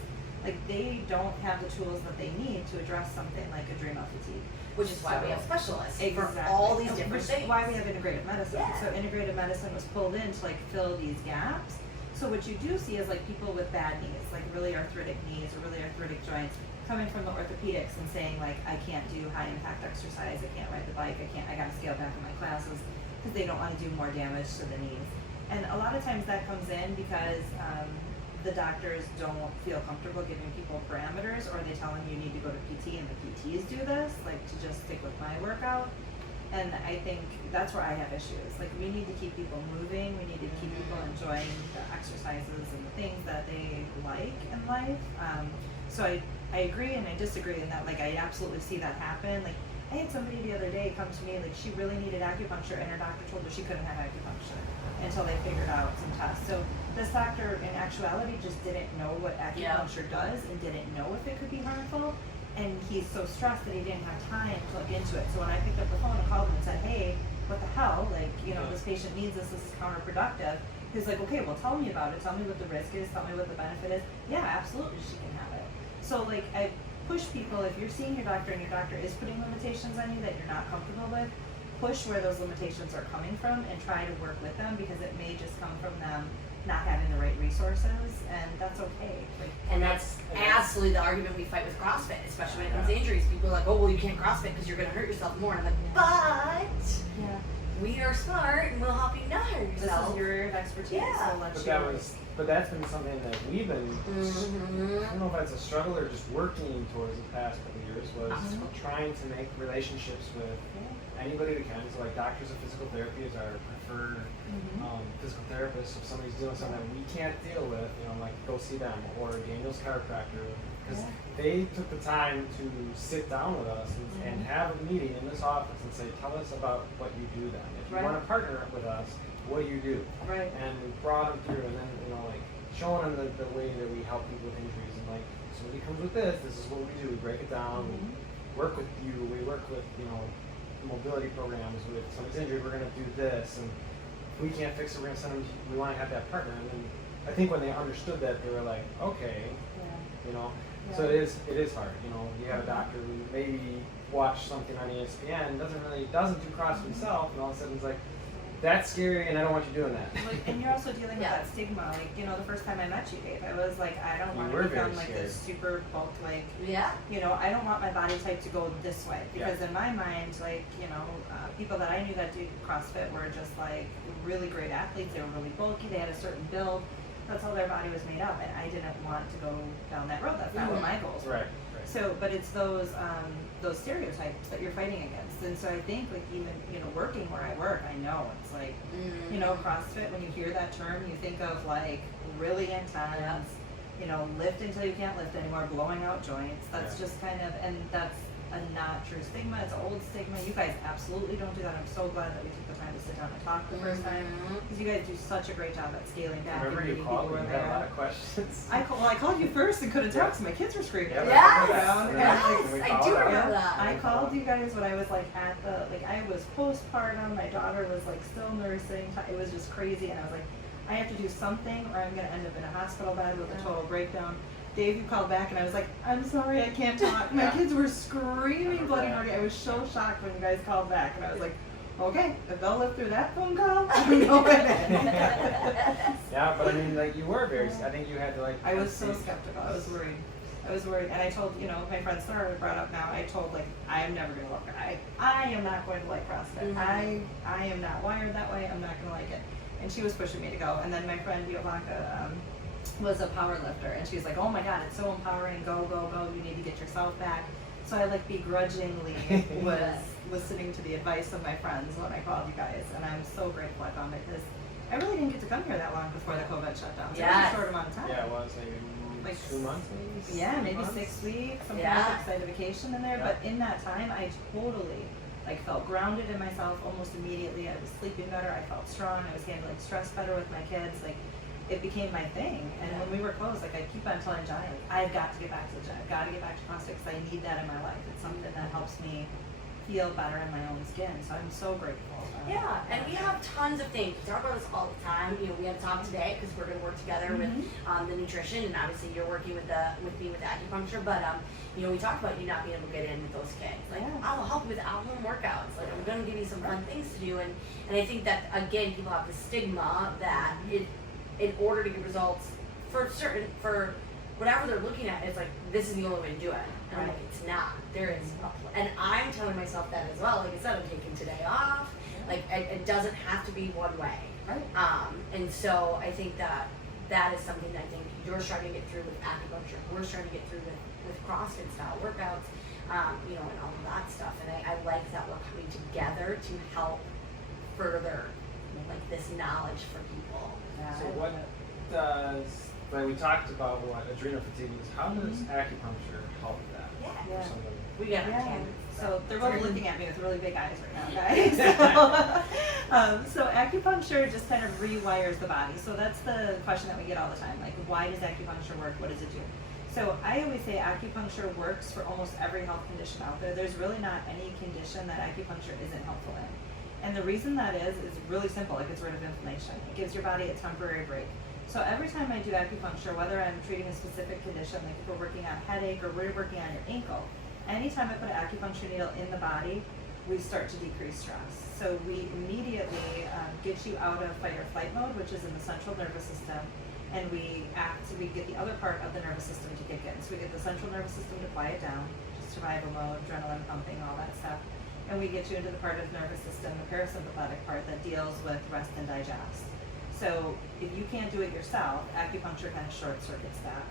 like they don't have the tools that they need to address something like adrenal fatigue. Which is why we have specialists Exactly. for all these And different which things. is why we have integrative medicine. Yeah. So integrative medicine was pulled in to like fill these gaps. So what you do see is like people with bad knees, like really arthritic knees or really arthritic joints, coming from the orthopedics and saying like, I can't do high impact exercise, I can't ride the bike, I gotta scale back on my classes because they don't want to do more damage to the knees. And a lot of times that comes in because the doctors don't feel comfortable giving people parameters, or they tell them you need to go to PT and the PTs do this, like to just stick with my workout. And I think that's where I have issues. Like we need to keep people moving, we need to keep people enjoying the exercises and the things that they like in life. So I agree and I disagree in that like I absolutely see that happen. Like I had somebody the other day come to me, like she really needed acupuncture and her doctor told her she couldn't have acupuncture until they figured out some tests. So this doctor in actuality just didn't know what acupuncture does and didn't know if it could be harmful. and he's so stressed that he didn't have time to look into it. So when I picked up the phone and called him and said, hey, what the hell, like, you know, this patient needs this is counterproductive. He's like, okay, well, tell me about it. Tell me what the risk is. Tell me what the benefit is. Yeah, absolutely, she can have it. So, like, I push people, if you're seeing your doctor and your doctor is putting limitations on you that you're not comfortable with, push where those limitations are coming from and try to work with them, because it may just come from them not having the right resources, and that's okay. Like, and that's absolutely the argument we fight with CrossFit, especially when it comes to injuries. People are like, oh, well, you can't CrossFit because you're going to hurt yourself more. And I'm like, but we are smart and we'll help you not hurt yourself. This is your area of expertise, so let's but that's been something that we've been, I don't know if that's a struggle or just working towards the past couple of years, was trying to make relationships with anybody that can. So like doctors of physical therapy is our preferred physical therapist. If somebody's doing something that we can't deal with, you know, like go see them, or Daniel's chiropractor, because they took the time to sit down with us and have a meeting in this office and say, tell us about what you do then. If you want to partner with us, what do you do? Right. And we brought them through, and then, you know, like showing them the way that we help people with injuries, and like, somebody comes with this is what we do. We break it down, we work with you, we work with, you know, mobility programs. With somebody's injured, we're going to do this, and if we can't fix it, we're going to send them, we want to have that partner. And then I think when they understood that, they were like, okay, you know. So it is hard, you know. You have a doctor who maybe watched something on ESPN, doesn't do CrossFit himself, and all of a sudden it's like, that's scary, and I don't want you doing that. Like, and you're also dealing with that stigma. Like, you know, the first time I met you, Dave, I was like, I don't want to become like this super bulk, like, you know, I don't want my body type to go this way. Because in my mind, like, you know, people that I knew that did CrossFit were just like really great athletes. They were really bulky. They had a certain build. That's how their body was made up, and I didn't want to go down that road. That's not what my goals were. Right. So, but it's those stereotypes that you're fighting against, and so I think, like, even, you know, working where I work, I know it's like, you know, CrossFit. When you hear that term, you think of like really intense, you know, lift until you can't lift anymore, blowing out joints. That's just kind of, and that's a not true stigma. It's an old stigma. You guys absolutely don't do that. I'm so glad that we took the time to sit down and talk the first time, because you guys do such a great job at scaling back. Remember and you called me, you had a lot there. of questions. I called you first and couldn't talk because my kids were screaming. I do remember that. I called you guys when I was like at the, like, I was postpartum, my daughter was like still nursing, it was just crazy, and I was like, I have to do something or I'm gonna end up in a hospital bed with a total breakdown. Dave, you called back and I was like, I'm sorry, I can't talk. My kids were screaming bloody murder. I was so shocked when you guys called back, and I was like, okay, if they'll live through that phone call, I'm going in. Yeah, but I mean, like, you were very, I think you had to, like, I was so skeptical. I was worried. And I told, you know, my friend Sarah brought up now, I told, like, I am never going to like it. I am not going to like CrossFit. I am not wired that way. I'm not going to like it. And she was pushing me to go. And then my friend Yovanka was a power lifter, and she was like, oh my God, it's so empowering. Go, go, go. You need to get yourself back. So I, like, begrudgingly was listening to the advice of my friends when I called you guys. And I'm so grateful I found it, because I really didn't get to come here that long before the COVID shutdown. So it was a short amount of time. Yeah, it was maybe like 2 months, maybe. Yeah, maybe 6 weeks. Sometimes like side of vacation in there. But in that time, I totally like felt grounded in myself almost immediately. I was sleeping better. I felt strong. I was handling stress better with my kids. Like, it became my thing. And when we were closed, like, I keep on telling Johnny, like, I've got to get back to the gym. I've got to get back to CrossFit because I need that in my life. It's something that helps me feel better in my own skin. So I'm so grateful. Yeah, and we have tons of things. We talk about this all the time. You know, we have to talk today because we're going to work together with the nutrition, and obviously you're working with me with acupuncture. But you know, we talked about you not being able to get in with those kids. Like, I'll help you with at-home workouts. Like, I'm going to give you some fun things to do. And I think that, again, people have the stigma that in order to get results for whatever they're looking at, it's like, this is the only way to do it. And I'm like, it's not. There is, and I'm telling myself that as well. Like I said, I'm taking today off. Like, it doesn't have to be one way. Right. And so I think that is something that I think you're starting to get through with acupuncture. We're starting to get through with CrossFit style workouts, you know, and all of that stuff. And I like that we're coming together to help further, like, this knowledge for people. Yeah, so what does, like, we talked about what adrenal fatigue is. How does acupuncture help that? Yeah. We got our candidates. So they're both looking at me with really big eyes right now, guys. So acupuncture just kind of rewires the body. So that's the question that we get all the time. Like, why does acupuncture work? What does it do? So I always say acupuncture works for almost every health condition out there. There's really not any condition that acupuncture isn't helpful in. And the reason that is really simple. It gets rid of inflammation. It gives your body a temporary break. So every time I do acupuncture, whether I'm treating a specific condition, like if we're working on a headache or we're working on your ankle, anytime I put an acupuncture needle in the body, we start to decrease stress. So we immediately get you out of fight or flight mode, which is in the central nervous system, and we get the other part of the nervous system to kick in. So we get the central nervous system to quiet down, survival mode, adrenaline pumping, all that stuff. And we get you into the part of the nervous system, the parasympathetic part that deals with rest and digest. So if you can't do it yourself, acupuncture kind of short circuits that.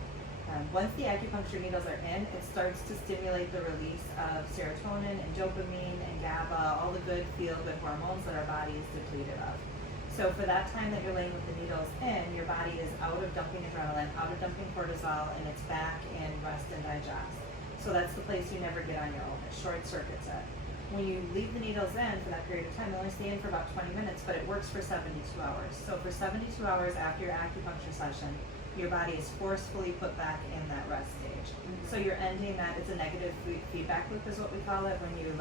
Once the acupuncture needles are in, it starts to stimulate the release of serotonin and dopamine and GABA, all the good feel-good hormones that our body is depleted of. So for that time that you're laying with the needles in, your body is out of dumping adrenaline, out of dumping cortisol, and it's back in rest and digest. So that's the place you never get on your own. It short circuits it. When you leave the needles in for that period of time, they only stay in for about 20 minutes, but it works for 72 hours. So for 72 hours after your acupuncture session, your body is forcefully put back in that rest stage. So you're ending that, it's a negative feedback loop is what we call it, when you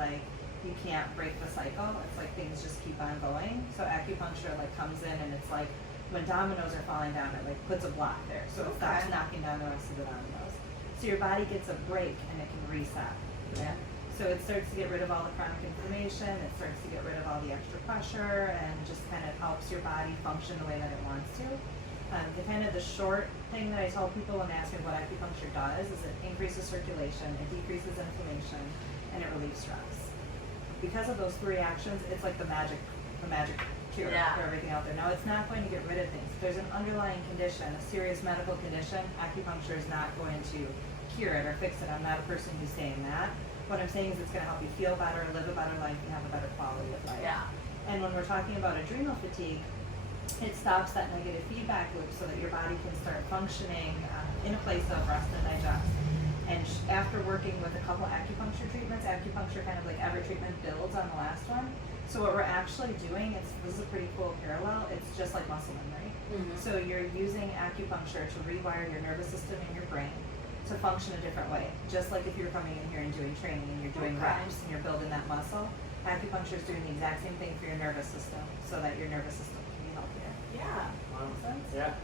can't break the cycle. It's like things just keep on going. So acupuncture comes in and it's like when dominoes are falling down, it puts a block there. So it stops knocking down the rest of the dominoes. So your body gets a break and it can reset. Yeah. So it starts to get rid of all the chronic inflammation, it starts to get rid of all the extra pressure, and just kind of helps your body function the way that it wants to. The short thing that I tell people when they ask me what acupuncture does is it increases circulation, it decreases inflammation, and it relieves stress. Because of those three actions, it's like the magic cure for everything out there. Now, it's not going to get rid of things. If there's an underlying condition, a serious medical condition, acupuncture is not going to cure it or fix it. I'm not a person who's saying that. What I'm saying is it's going to help you feel better, live a better life, and have a better quality of life. Yeah. And when we're talking about adrenal fatigue, it stops that negative feedback loop so that your body can start functioning in a place of rest and digest. And after working with a couple acupuncture treatments, acupuncture kind of like every treatment builds on the last one. So what we're actually doing, this is a pretty cool parallel, it's just like muscle memory. Mm-hmm. So you're using acupuncture to rewire your nervous system and your brain to function a different way. Just like if you're coming in here and doing training and you're doing reps and you're building that muscle, acupuncture is doing the exact same thing for your nervous system so that your nervous system can be healthier. Yeah. Makes sense? Yeah.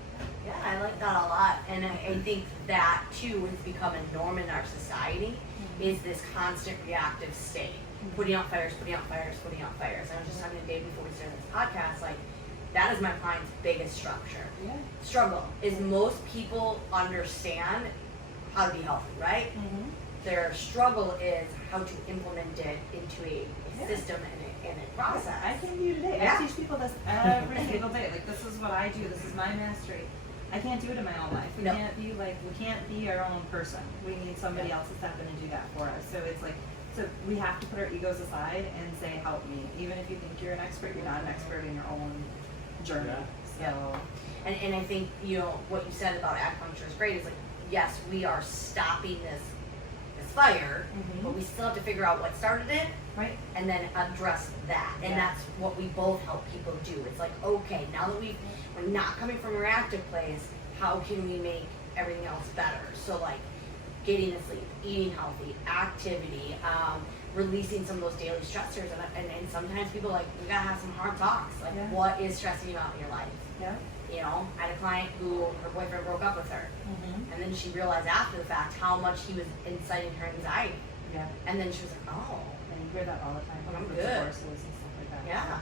Yeah, I like that a lot. And I think that too has become a norm in our society, is this constant reactive state. Putting out fires, putting out fires, putting out fires. I was just talking to Dave before we started this podcast, that is my client's biggest struggle is most people understand how to be healthy, right? Mm-hmm. Their struggle is how to implement it into a system and a process. I came to you today. I teach people this every single day. This is what I do. This is my mastery. I can't do it in my own life. We can't be our own person. We need somebody else to step in and do that for us. So it's so we have to put our egos aside and say, help me. Even if you think you're an expert, you're not an expert in your own journey. Yeah. So, and I think, what you said about acupuncture is great. It's yes, we are stopping this fire, but we still have to figure out what started it, right? And then address that. And that's what we both help people do. It's okay, now that we're not coming from a reactive place, how can we make everything else better? So getting to sleep, eating healthy, activity, releasing some of those daily stressors, and sometimes people we gotta have some hard talks. What is stressing you out in your life? Yeah. I had a client who her boyfriend broke up with her, and then she realized after the fact how much he was inciting her anxiety. Yeah. And then she was like, oh. And you hear that all the time. I'm with good. Divorces and stuff like that.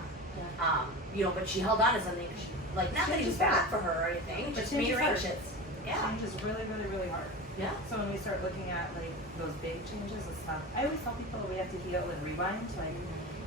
Yeah. But she held on to something. Not that he was bad for her or anything, but just made her anxious. Yeah. Change is really, really, really hard. Yeah. So when we start looking at those big changes, it's tough. I always tell people we have to heal and rewind.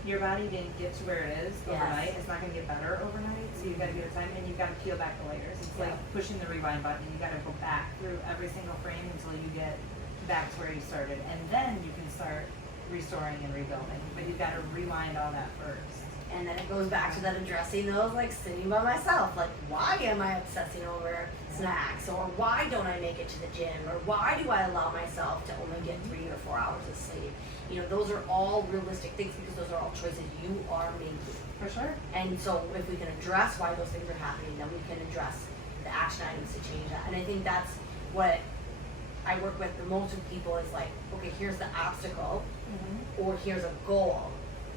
Your body didn't get to where it is overnight. It's not going to get better overnight. So you've got to give it time, and you've got to peel back the layers. It's like pushing the rewind button. You got to go back through every single frame until you get back to where you started, and then you can start restoring and rebuilding. But you've got to rewind all that first. And then it goes back to that addressing those, sitting by myself. Why am I obsessing over snacks? Or why don't I make it to the gym? Or why do I allow myself to only get 3 or 4 hours of sleep? Those are all realistic things because those are all choices you are making. For sure. And so if we can address why those things are happening, then we can address the action items to change that. And I think that's what I work with the most with people is like, okay, here's the obstacle, Mm-hmm. or here's a goal,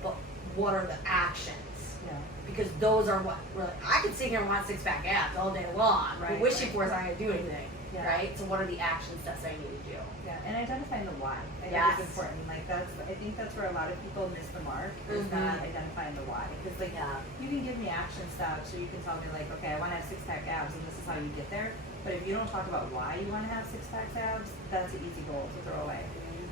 but what are the actions? Yeah. Because those are what we're like, I could sit here and want 6-pack abs all day long, but Right, wishing right. for is not going to do anything, Yeah. right? So what are the action steps I need to do? Yeah, and identifying the why. I think Yes. is important. Like I think that's where a lot of people miss the mark, is Mhm. not identifying the why. Because like, Yeah. you can give me action steps, or you can tell me like, okay, I want to have 6-pack abs, and this is how you get there. But if you don't talk about why you want to have 6-pack abs, that's an easy goal to throw away.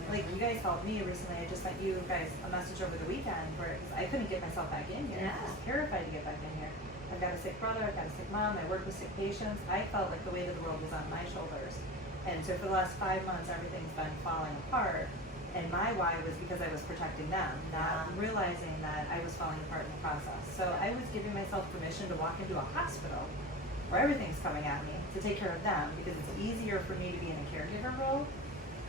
Like, you guys helped me recently. I just sent you guys a message over the weekend where I couldn't get myself back in here. Yeah. I was terrified to get back in here. I've got a sick brother, I've got a sick mom, I work with sick patients. I felt like the weight of the world was on my shoulders. And so for the last 5 months, everything's been falling apart. And my why was because I was protecting them, not realizing that I was falling apart in the process. So I was giving myself permission to walk into a hospital where everything's coming at me to take care of them, because it's easier for me to be in a caregiver role.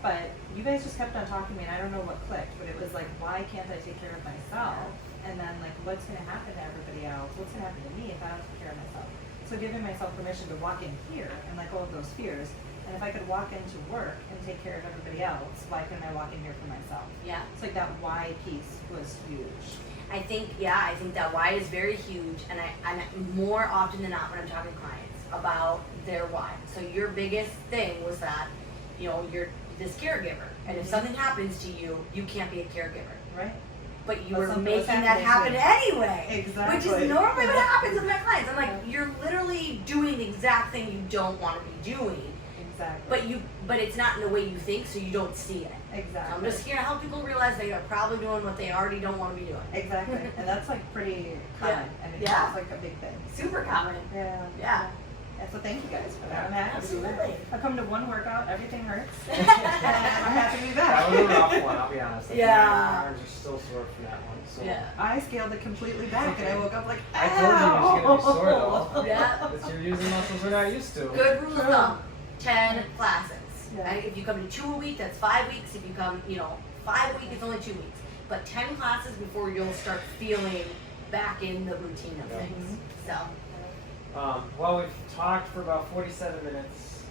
But you guys just kept on talking to me, and I don't know what clicked, but it was like, why can't I take care of myself? And then like, what's going to happen to everybody else? What's going to happen to me if I don't take care of myself? So giving myself permission to walk in here and let go of those fears. And if I could walk into work and take care of everybody else, why couldn't I walk in here for myself? Yeah. It's like that why piece was huge. I think that why is very huge, and I'm more often than not when I'm talking to clients about their why. So your biggest thing was that, you know, you're this caregiver, and if something happens to you, you can't be a caregiver. Right. But you But were something making was that happen happening anyway. Exactly. Which is normally what happens with my clients. I'm like, Yeah. you're literally doing the exact thing you don't want to be doing, Exactly. but it's not in the way you think, so you don't see it. Exactly. I'm just here to help people realize they are probably doing what they already don't want to be doing. Exactly. And that's like pretty common. I mean, Yeah. it's like a big thing. Super common. Yeah. Yeah. And so thank you guys for that. I'm happy to be Absolutely. there. I come to one workout, everything hurts. And I'm happy to be back. That was a rough one, I'll be honest. Like, Yeah. My arms are still sore from that one. So Yeah. I scaled it completely back, and I woke up like, I told you you're gonna be sore though. Yeah. That you're using muscles we're not used to. Good rule of thumb, 10 classes. Yeah. Right? If you come to 2 a week, that's 5 weeks. If you come, 5 a week, it's only 2 weeks. But 10 classes before you'll start feeling back in the routine of Yeah. things. So, Well, we've talked for about 47 minutes.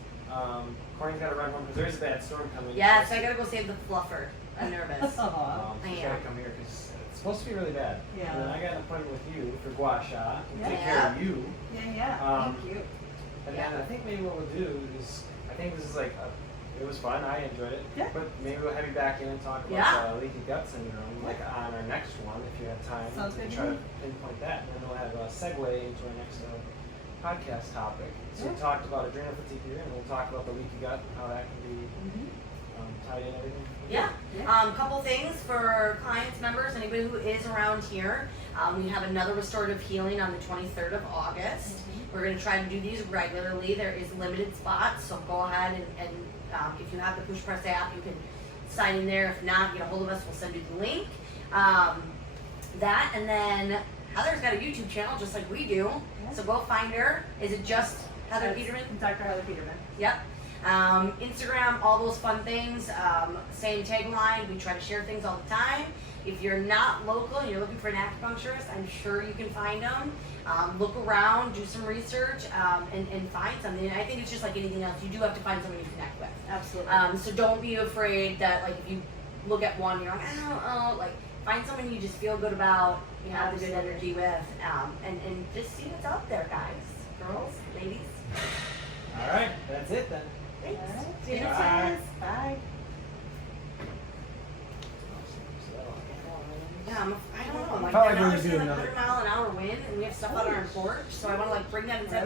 Corian's got to run home because there's a bad storm coming. yeah, so I gotta go save the fluffer. I'm nervous. Aw. She's Yeah. got to come here because it's supposed to be really bad. Yeah. And then I got an appointment with you for gua sha to take Yeah. care of you. Yeah. Um, Thank you. And then I think maybe what we'll do is, I think this is like, it was fun, I enjoyed it. Yeah. But maybe we'll have you back in and talk about Yeah. leaky gut syndrome, like on our next one, if you have time. Sounds good And to try me. to pinpoint that, and then we'll have a segue into our next podcast topic. So we Yeah. talked about adrenal fatigue here, and we'll talk about the leaky gut and how that can be tied in everything. Yeah. Yeah. Couple things for clients, members, anybody who is around here. We have another restorative healing on the 23rd of August. We're going to try to do these regularly. There is limited spots, so go ahead and if you have the Push Press app, you can sign in there. If not, get a hold of us. We'll send you the link. That, and then Heather's got a YouTube channel just like we do. Yeah. So go find her. Is it just Heather That's Peterman? Dr. Heather Peterman. Yep. Instagram, all those fun things. Same tagline. We try to share things all the time. If you're not local and you're looking for an acupuncturist, I'm sure you can find them. Look around, do some research, and find something. And I think it's just like anything else. You do have to find someone you connect with. Absolutely. So don't be afraid that like if you look at one, you're like, I don't know, like find someone you just feel good about, you have the good energy with, and just see what's out there, guys, girls, ladies. All right, that's it then. Thanks. All right. See you See you next next time. time. Bye. Yeah, I don't know. I'm like, Felt like right we now were there's doing like another- 100-mile-an-hour wind, and we have stuff out on our porch, so I want to like bring that inside.